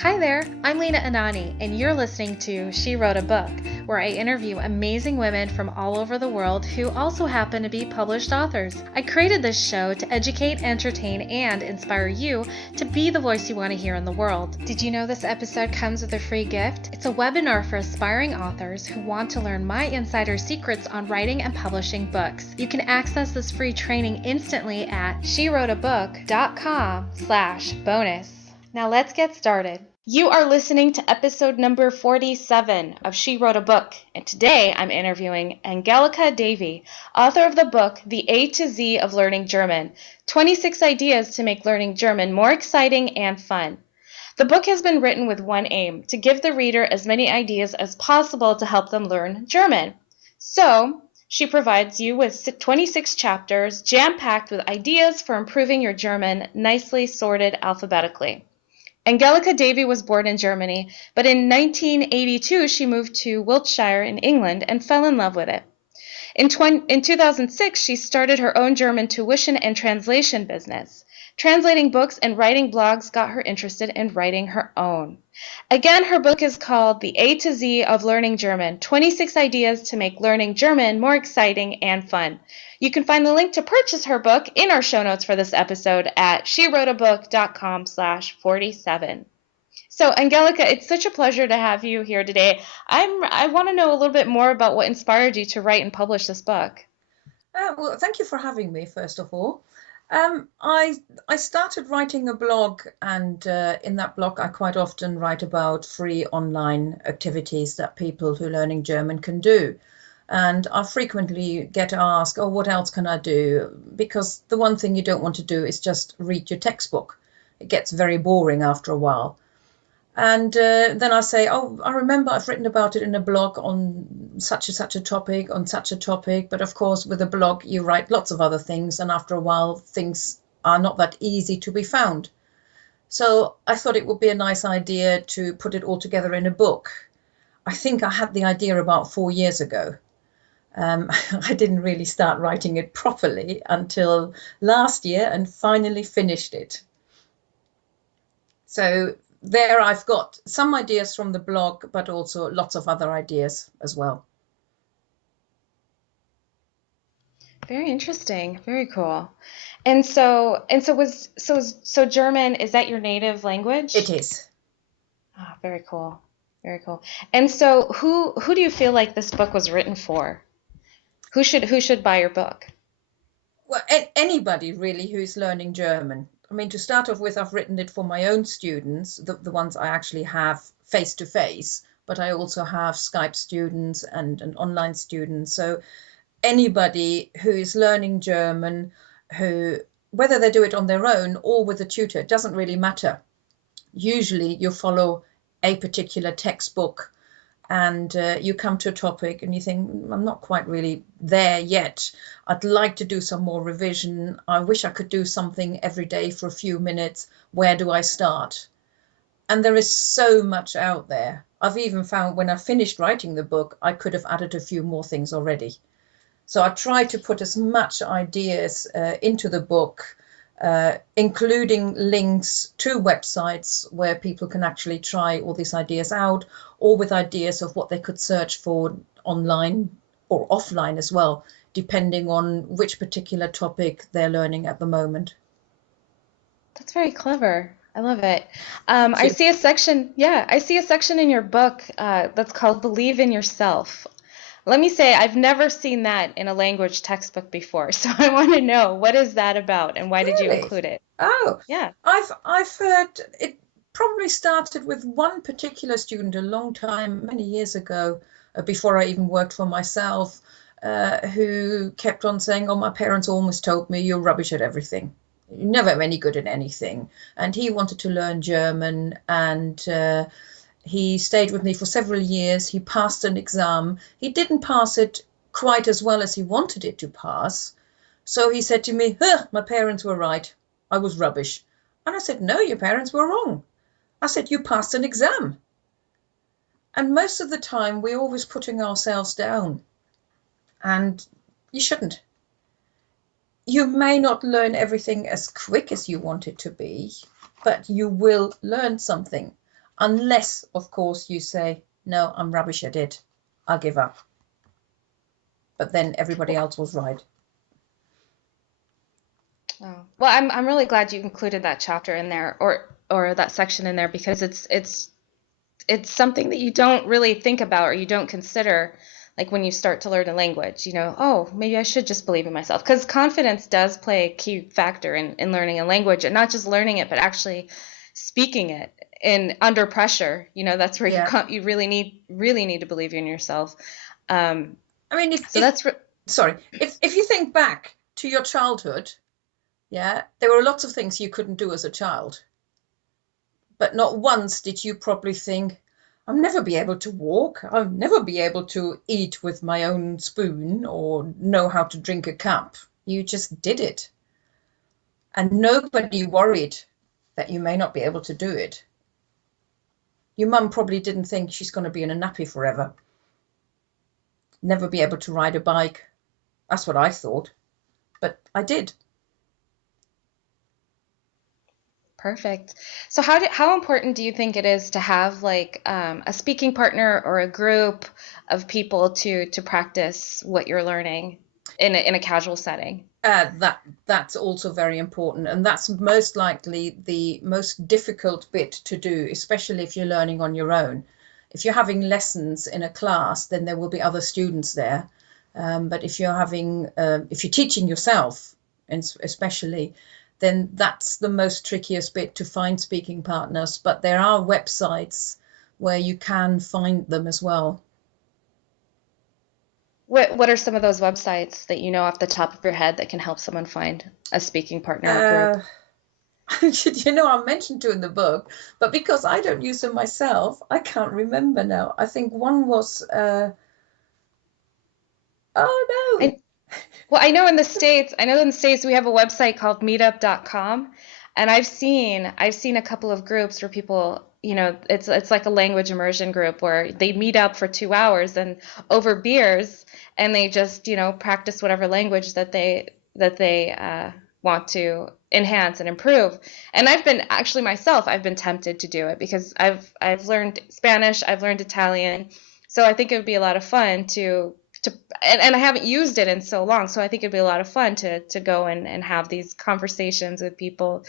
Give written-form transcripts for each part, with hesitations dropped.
Hi there, I'm Lena Anani, and you're listening to She Wrote a Book, where I interview amazing women from all over the world who also happen to be published authors. I created this show to educate, entertain, and inspire you to be the voice you want to hear in the world. Did you know this episode comes with a free gift? It's a webinar for aspiring authors who want to learn my insider secrets on writing and publishing books. You can access this free training instantly at SheWroteABook.com/bonus. Now let's get started. You are listening to episode number 47 of She Wrote a Book, and today I'm interviewing Angelika Davey, author of the book The A to Z of Learning German, 26 Ideas to Make Learning German More Exciting and Fun. The book has been written with one aim, to give the reader as many ideas as possible to help them learn German. So, she provides you with 26 chapters jam-packed with ideas for improving your German, nicely sorted alphabetically. Angelika Davey was born in Germany, but in 1982 she moved to Wiltshire in England and fell in love with it. In 2006, she started her own German tuition and translation business. Translating books and writing blogs got her interested in writing her own. Again, her book is called The A to Z of Learning German, 26 Ideas to Make Learning German More Exciting and Fun. You can find the link to purchase her book in our show notes for this episode at SheWroteABook.com/47. So, Angelika, it's such a pleasure to have you here today. I want to know a little bit more about what inspired you to write and publish this book. Well, thank you for having me, first of all. I started writing a blog, and in that blog I quite often write about free online activities that people who are learning German can do. And I frequently get asked, oh, what else can I do? Because the one thing you don't want to do is just read your textbook. It gets very boring after a while. And then I say, oh, I remember I've written about it in a blog on such and such a topic, on such a topic. But of course, with a blog, you write lots of other things. And after a while, things are not that easy to be found. So I thought it would be a nice idea to put it all together in a book. I think I had the idea about 4 years ago. I didn't really start writing it properly until last year and finally finished it. So there I've got some ideas from the blog, but also lots of other ideas as well. Very interesting. Very cool. And so German, is that your native language? It is. Ah, very cool. Very cool. And so who do you feel like this book was written for? Who should buy your book? Well, anybody really who's learning German. I mean, to start off with, I've written it for my own students, the ones I actually have face to face, but I also have Skype students and online students. So anybody who is learning German, whether they do it on their own or with a tutor, it doesn't really matter. Usually you follow a particular textbook and you come to a topic and you think, I'm not quite really there yet. I'd like to do some more revision. I wish I could do something every day for a few minutes. Where do I start? And there is so much out there. I've even found when I finished writing the book, I could have added a few more things already. So I try to put as much ideas into the book, including links to websites where people can actually try all these ideas out, or with ideas of what they could search for online or offline as well, depending on which particular topic they're learning at the moment. That's very clever. I love it. I see a section in your book that's called Believe in Yourself. Let me say, I've never seen that in a language textbook before, so I want to know, what is that about and why did you include it? Oh, yeah. I've heard it probably started with one particular student a long time, many years ago, before I even worked for myself, who kept on saying, oh, my parents always told me you're rubbish at everything. You're never any good at anything. And he wanted to learn German, and he stayed with me for several years. He passed an exam. He didn't pass it quite as well as he wanted it to pass. So he said to me, my parents were right. I was rubbish. And I said, no, your parents were wrong. I said, you passed an exam. And most of the time, we're always putting ourselves down. And you shouldn't. You may not learn everything as quick as you want it to be, but you will learn something. unless, of course, you say, no, I'm rubbish at it, I'll give up. But then everybody else was right. Oh. Well, I'm really glad you included that chapter in there, or that section in there, because it's something that you don't really think about or you don't consider, like when you start to learn a language, oh, maybe I should just believe in myself, because confidence does play a key factor in learning a language, and not just learning it, but actually speaking it in under pressure. That's where Yeah. you really need to believe in yourself. I mean, if you think back to your childhood, yeah, there were lots of things you couldn't do as a child. But not once did you probably think, I'll never be able to walk, I'll never be able to eat with my own spoon or know how to drink a cup. You just did it. And nobody worried that you may not be able to do it. Your mum probably didn't think she's going to be in a nappy forever. Never be able to ride a bike. That's what I thought. But I did. Perfect. So how important do you think it is to have like a speaking partner or a group of people to practice what you're learning in a casual setting? That's also very important, and that's most likely the most difficult bit to do, especially if you're learning on your own. If you're having lessons in a class, then there will be other students there. But if you're teaching yourself, and especially, then that's the most trickiest bit, to find speaking partners. But there are websites where you can find them as well. What are some of those websites that you know off the top of your head that can help someone find a speaking partner or group? I mentioned two in the book, but because I don't use them myself, I can't remember now. I think one was, oh no. Well, I know in the States we have a website called meetup.com, and I've seen a couple of groups where people, it's like a language immersion group where they meet up for 2 hours and over beers, and they just, practice whatever language that they want to enhance and improve. And I've been tempted to do it because I've learned Spanish, I've learned Italian, so I think it would be a lot of fun and I haven't used it in so long, so I think it'd be a lot of fun to go and have these conversations with people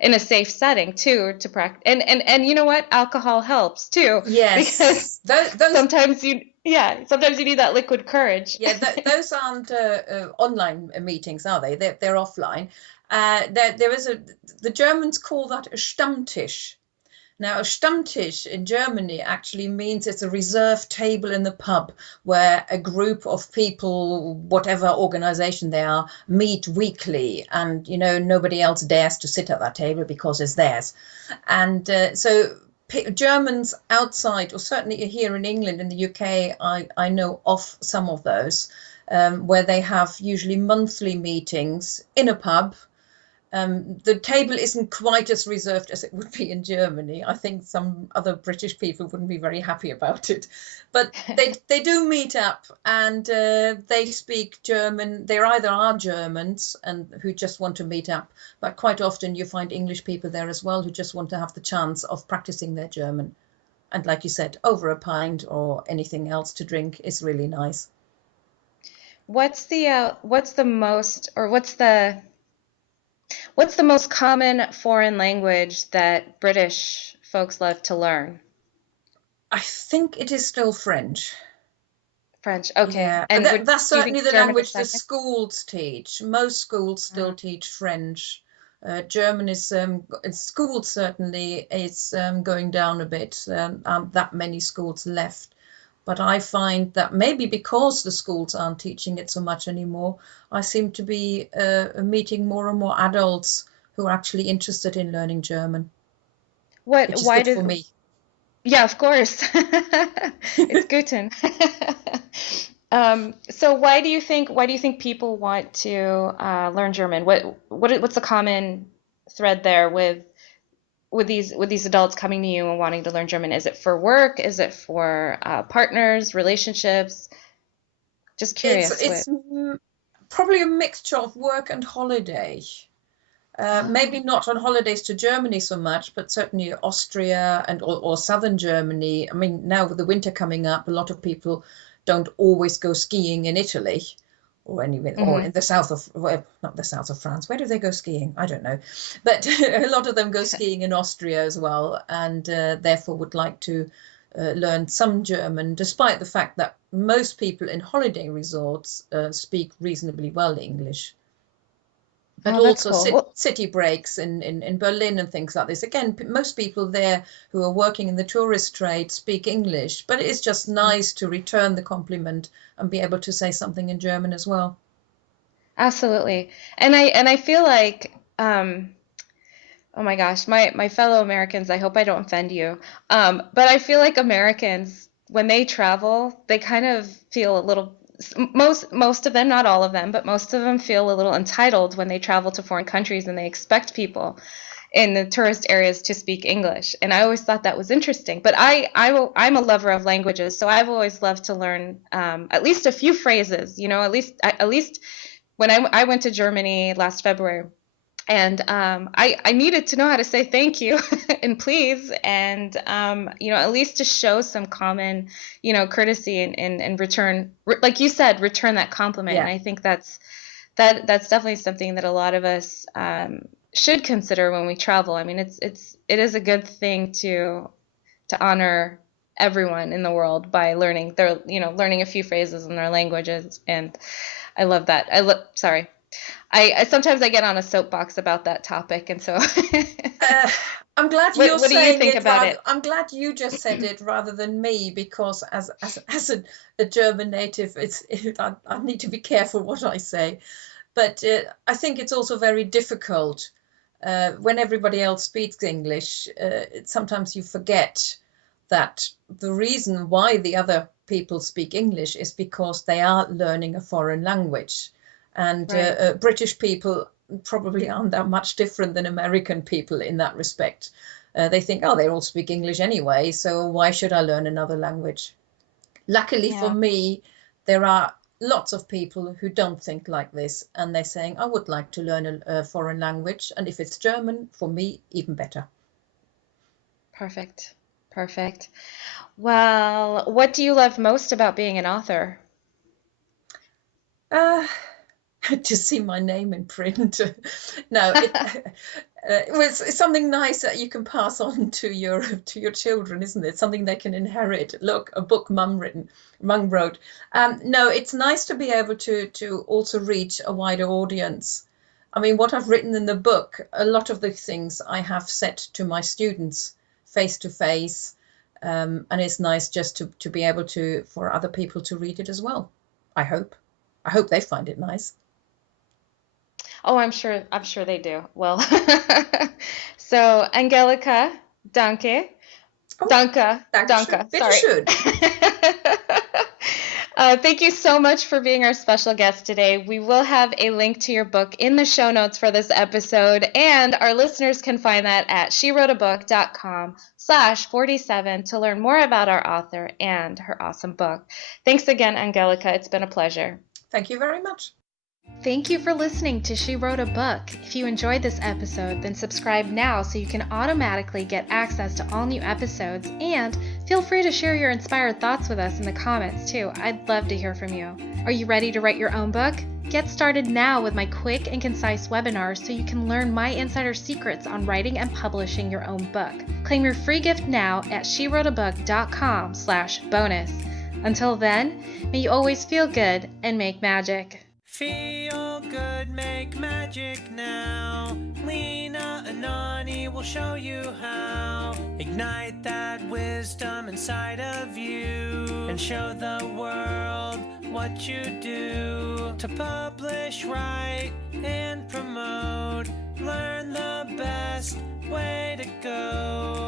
in a safe setting too, to practice. And you know what? Alcohol helps too. Yes. Because sometimes you need that liquid courage. Yeah, those aren't online meetings, are they? They're offline. The Germans call that a Stammtisch. Now, a Stammtisch in Germany actually means it's a reserved table in the pub where a group of people, whatever organization they are, meet weekly, and nobody else dares to sit at that table because it's theirs. And so Germans outside, or certainly here in England, in the UK, I know of some of those where they have usually monthly meetings in a pub. The table isn't quite as reserved as it would be in Germany. I think some other British people wouldn't be very happy about it. But they do meet up, and they speak German. They either are Germans and who just want to meet up, but quite often you find English people there as well who just want to have the chance of practicing their German. And like you said, over a pint or anything else to drink is really nice. What's the most common foreign language that British folks love to learn? I think it is still French. French, okay. Yeah, and that's certainly the language the schools teach. Most schools still teach French. German is, in schools certainly, it's going down a bit. Aren't that many schools left. But I find that maybe because the schools aren't teaching it so much anymore, I seem to be meeting more and more adults who are actually interested in learning German. Which is good for me. Yeah, of course. It's Guten. So why do you think people want to learn German? What's the common thread there with these adults coming to you and wanting to learn German? Is it for work? Is it for partners, relationships? Just curious. It's probably a mixture of work and holiday. Maybe not on holidays to Germany so much, but certainly Austria and or southern Germany. I mean, now with the winter coming up, a lot of people don't always go skiing in Italy or anywhere, or in the south of, well, not the south of France. Where do they go skiing? I don't know. But a lot of them go skiing in Austria as well, and therefore would like to learn some German, despite the fact that most people in holiday resorts speak reasonably well English. But also cool. city breaks in Berlin and things like this. Again, most people there who are working in the tourist trade speak English, but it's just nice to return the compliment and be able to say something in German as well. Absolutely. And I feel like, oh my gosh, my fellow Americans, I hope I don't offend you. But I feel like Americans, when they travel, they kind of feel a little, most of them, not all of them, but most of them feel a little entitled when they travel to foreign countries and they expect people in the tourist areas to speak English. And I always thought that was interesting. But I'm a lover of languages, so I've always loved to learn at least a few phrases, at least when I went to Germany last February. And I needed to know how to say thank you and please, and at least to show some common, courtesy and return, like you said, return that compliment. Yeah. And I think that's definitely something that a lot of us should consider when we travel. I mean, it is a good thing to honor everyone in the world by learning learning a few phrases in their languages, and I love that. Sorry. I sometimes I get on a soapbox about that topic, and so I'm glad what you're do you saying think it. about it? I'm glad you just said it rather than me, because as a German native, I need to be careful what I say. But I think it's also very difficult when everybody else speaks English. Sometimes you forget that the reason why the other people speak English is because they are learning a foreign language. And Right. British people probably aren't that much different than American people in that respect. They think, oh, they all speak English anyway, so why should I learn another language? Luckily for me, there are lots of people who don't think like this, and they're saying, I would like to learn a foreign language, and if it's German, for me, even better. Perfect. Well, what do you love most about being an author? To see my name in print. No, it's something nice that you can pass on to your children, isn't it? Something they can inherit. Look, a book mum wrote. No, it's nice to be able to also reach a wider audience. I mean, what I've written in the book, a lot of the things I have said to my students face to face, and it's nice just to be able for other people to read it as well. I hope they find it nice. Oh, I'm sure they do. Well, so Angelika, danke. Danke. Bitte schön. Thank you so much for being our special guest today. We will have a link to your book in the show notes for this episode, and our listeners can find that at SheWroteABook.com/47 to learn more about our author and her awesome book. Thanks again, Angelika. It's been a pleasure. Thank you very much. Thank you for listening to She Wrote a Book. If you enjoyed this episode, then subscribe now so you can automatically get access to all new episodes, and feel free to share your inspired thoughts with us in the comments too. I'd love to hear from you. Are you ready to write your own book? Get started now with my quick and concise webinars so you can learn my insider secrets on writing and publishing your own book. Claim your free gift now at SheWroteABook.com/bonus. Until then, may you always feel good and make magic. Feel good, make magic now. Lena, Anani will show you how. Ignite that wisdom inside of you and show the world what you do. To publish, write, and promote, learn the best way to go.